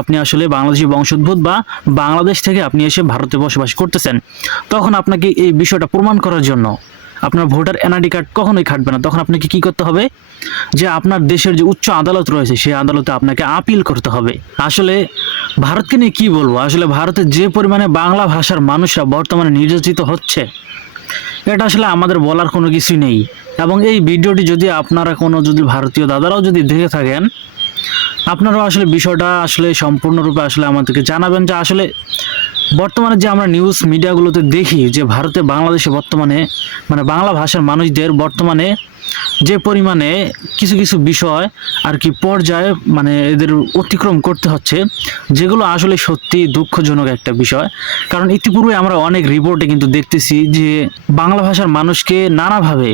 আপনি আসলে বাংলাদেশি বংশোদ্ভূত বা বাংলাদেশ থেকে আপনি এসে ভারতে বসবাস করতেছেন, তখন আপনাকে এই বিষয়টা প্রমাণ করার জন্য আপনার ভোটার এনআইডি কার্ড কখনোই খাটবে না। তখন আপনাকে কি করতে হবে? যে আপনার দেশের যে উচ্চ আদালত রয়েছে, সেই আদালতে আপনাকে আপিল করতে হবে। আসলে ভারতকে নিয়ে কি বলব? আসলে ভারতে যে পরিমাণে বাংলা ভাষার মানুষরা বর্তমানে নির্যাতিত হচ্ছে, এটা আসলে আমাদের বলার কোনো কিছু নেই। এবং এই ভিডিওটি যদি আপনারা কোনো যদি ভারতীয় দাদারাও যদি দেখে থাকেন আপনারাও আসলে বিষয়টা আসলে সম্পূর্ণরূপে আসলে আমাদেরকে জানাবেন যে আসলে বর্তমানে যে আমরা নিউজ মিডিয়াগুলোতে দেখি যে ভারতে, বাংলাদেশে বর্তমানে মানে বাংলা ভাষার মানুষদের বর্তমানে যে পরিমাণে কিছু কিছু বিষয় আর কি পর্যায়ে মানে এদের অতিক্রম করতে হচ্ছে, যেগুলো আসলে সত্যি দুঃখজনক একটা বিষয়। কারণ ইতিপূর্বে আমরা অনেক রিপোর্টে কিন্তু দেখতেছি যে বাংলা ভাষার মানুষকে নানাভাবে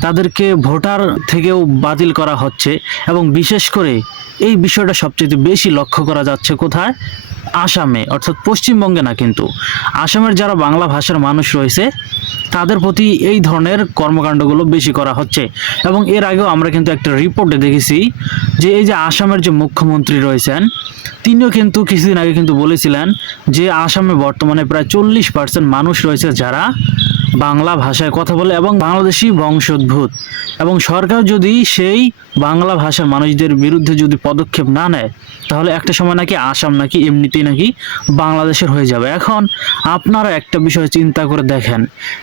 তাদেরকে ভোটার থেকেও বাতিল করা হচ্ছে এবং বিশেষ করে এই বিষয়টা সবচেয়ে বেশি লক্ষ্য করা যাচ্ছে কোথায়? আসামে, অর্থাৎ পশ্চিমবঙ্গে না কিন্তু। আসামের যারা বাংলা ভাষার মানুষ রয়েছে, তাদের প্রতি এই ধরনের কর্মকাণ্ডগুলো বেশি করা হচ্ছে। এবং এর আগেও আমরা কিন্তু একটা রিপোর্টে দেখেছি যে এই যে আসামের যে মুখ্যমন্ত্রী রয়েছেন, তিনিও কিন্তু কিছুদিন আগে কিন্তু বলেছিলেন যে আসামে বর্তমানে প্রায় চল্লিশ পার্সেন্ট মানুষ রয়েছে যারা বাংলা ভাষায় কথা বলে এবং বাংলাদেশি বংশোদ্ভূত। এবং সরকার যদি সেই বাংলা ভাষার মানুষদের বিরুদ্ধে যদি পদক্ষেপ না নেয়, তাহলে একটা সময় নাকি আসাম নাকি এমনিতেই নাকি বাংলাদেশের হয়ে যাবে। এখন আপনারা একটা বিষয় চিন্তা করে দেখেন,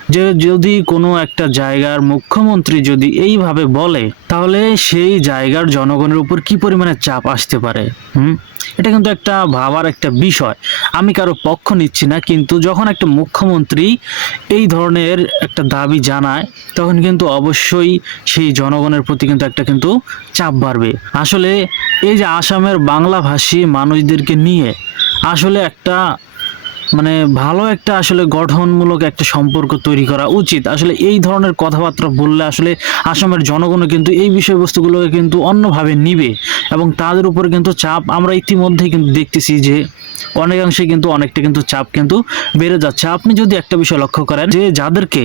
যে যদি কোনো একটা জায়গার মুখ্যমন্ত্রী যদি এইভাবে বলে, তাহলে সেই জায়গার জনগণের উপর কি পরিমাণে চাপ আসতে পারে? হুম? এটা কিন্তু একটা ভাবার একটা বিষয়। আমি কারও পক্ষ নিচ্ছি না, কিন্তু যখন একটা মুখ্যমন্ত্রী এই ধরনের একটা দাবি জানায়, তখন কিন্তু অবশ্যই সেই জনগণের প্রতি কিন্তু একটা কিন্তু চাপ বাড়বে। আসলে এই যে আসামের বাংলাভাষী মানুষদেরকে নিয়ে, আসলে একটা মানে ভালো একটা আসলে গঠনমূলক একটা সম্পর্ক তৈরি করা উচিত। আসলে এই ধরনের কথাবার্তা বললে আসলে আসামের জনগণও কিন্তু এই বিষয়বস্তুগুলোকে কিন্তু অন্যভাবে নিবে এবং তাদের উপর কিন্তু চাপ আমরা ইতিমধ্যেই কিন্তু দেখতেছি যে অনেকাংশে কিন্তু অনেকটা কিন্তু চাপ কিন্তু বেড়ে যাচ্ছে। আপনি যদি একটা বিষয় লক্ষ্য করেন যে যাদেরকে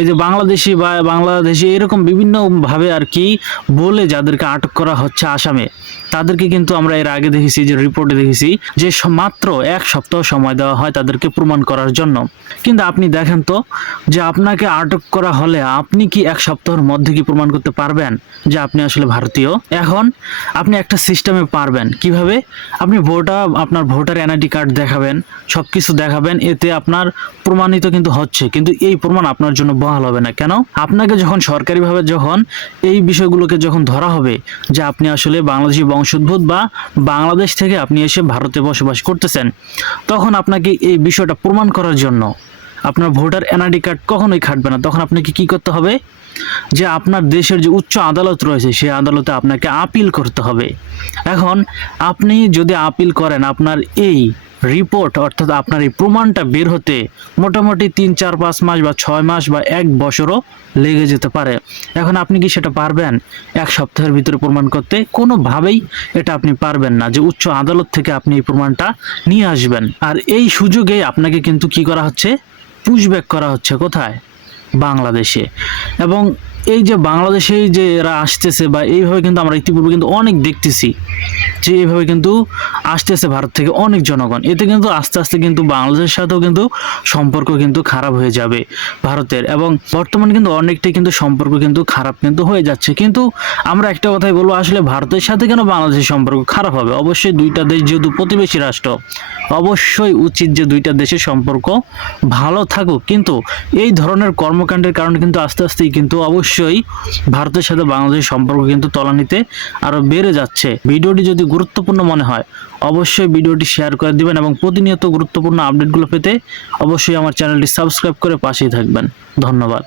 এই যে বাংলাদেশি বা বাংলাদেশি এরকম বিভিন্ন ভাবে আর কি বলে যাদেরকে আটক করা হচ্ছে আসামে, তাদেরকে কিন্তু আমরা এর আগে দেখেছি, যে রিপোর্টে দেখেছি, যে মাত্র এক সপ্তাহ সময় দেওয়া হয় তাদেরকে প্রমাণ করার জন্য। কিন্তু আপনি দেখেন তো, যে আপনাকে আটক করা হলে আপনি কি এক সপ্তাহের মধ্যে কি প্রমাণ করতে পারবেন যে আপনি আসলে ভারতীয়? এখন আপনি একটা সিস্টেমে পারবেন। কীভাবে? আপনি ভোটার আপনার ভোটার এনআইডি কার্ড দেখাবেন সব কিছু দেখাবেন, এতে আপনার প্রমাণিত কিন্তু হচ্ছে। কিন্তু এই প্রমাণ আপনার জন্য বহাল হবে না। কেন? আপনাকে যখন সরকারিভাবে যখন এই বিষয়গুলোকে যখন ধরা হবে যে আপনি আসলে বাংলাদেশি বংশোদ্ভূত বা বাংলাদেশ থেকে আপনি এসে ভারতে বসবাস করতেছেন, তখন আপনাকে এই বিষয়টা প্রমাণ করার জন্য আপনার ভোটার এনআইডি কার্ড কখনোই খাটবে না। তখন আপনাকে কি করতে হবে? যে আপনার দেশের যে উচ্চ আদালত রয়েছে, সেই আদালতে আপনাকে আপিল করতে হবে। এখন আপনি যদি আপিল করেন, আপনার এই রিপোর্ট অর্থাৎ আপনার এই প্রমাণটা বের হতে মোটামুটি তিন, চার, পাঁচ মাস বা ছয় মাস বা এক বছরও লেগে যেতে পারে। এখন আপনি কি সেটা পারবেন? এক সপ্তাহের ভিতরে প্রমাণ করতে কোনোভাবেই এটা আপনি পারবেন না যে উচ্চ আদালত থেকে আপনি এই প্রমাণটা নিয়ে আসবেন। আর এই সুযোগে আপনাকে কিন্তু কি করা হচ্ছে? পুশব্যাক করা হচ্ছে কোথায়? বাংলাদেশে। এবং এই যে বাংলাদেশে যে এরা আসতেছে বা এইভাবে কিন্তু আমরা ইতিপূর্বে কিন্তু অনেক দেখতেছি। যে এইভাবে কিন্তু আসতেছে ভারত থেকে অনেক জনগণ, এতে কিন্তু আস্তে আস্তে কিন্তু বাংলাদেশের সাথেও কিন্তু সম্পর্ক কিন্তু খারাপ হয়ে যাবে ভারতের। এবং বর্তমান কিন্তু অনেকটাই কিন্তু সম্পর্ক কিন্তু খারাপ কিন্তু হয়ে যাচ্ছে। কিন্তু আমরা একটা কথাই বলব, আসলে ভারতের সাথে কেন বাংলাদেশের সম্পর্ক খারাপ হবে? অবশ্যই দুইটা দেশ যেহেতু প্রতিবেশী রাষ্ট্র অবশ্যই উচিত যে দুইটা দেশের সম্পর্ক ভালো থাকুক। কিন্তু এই ধরনের কর্মকাণ্ডের কারণে কিন্তু আস্তে আস্তেই কিন্তু অবশ্যই ভারতের সাথে বাংলাদেশের সম্পর্ক কিন্তু তলানিতে আরও বেড়ে যাচ্ছে। ভিডিওটি যদি গুরুত্বপূর্ণ মনে হয়, অবশ্যই ভিডিওটি শেয়ার করে দিবেন এবং প্রতিনিয়ত গুরুত্বপূর্ণ আপডেটগুলো পেতে অবশ্যই আমার চ্যানেলটি সাবস্ক্রাইব করে পাশেই থাকবেন। ধন্যবাদ।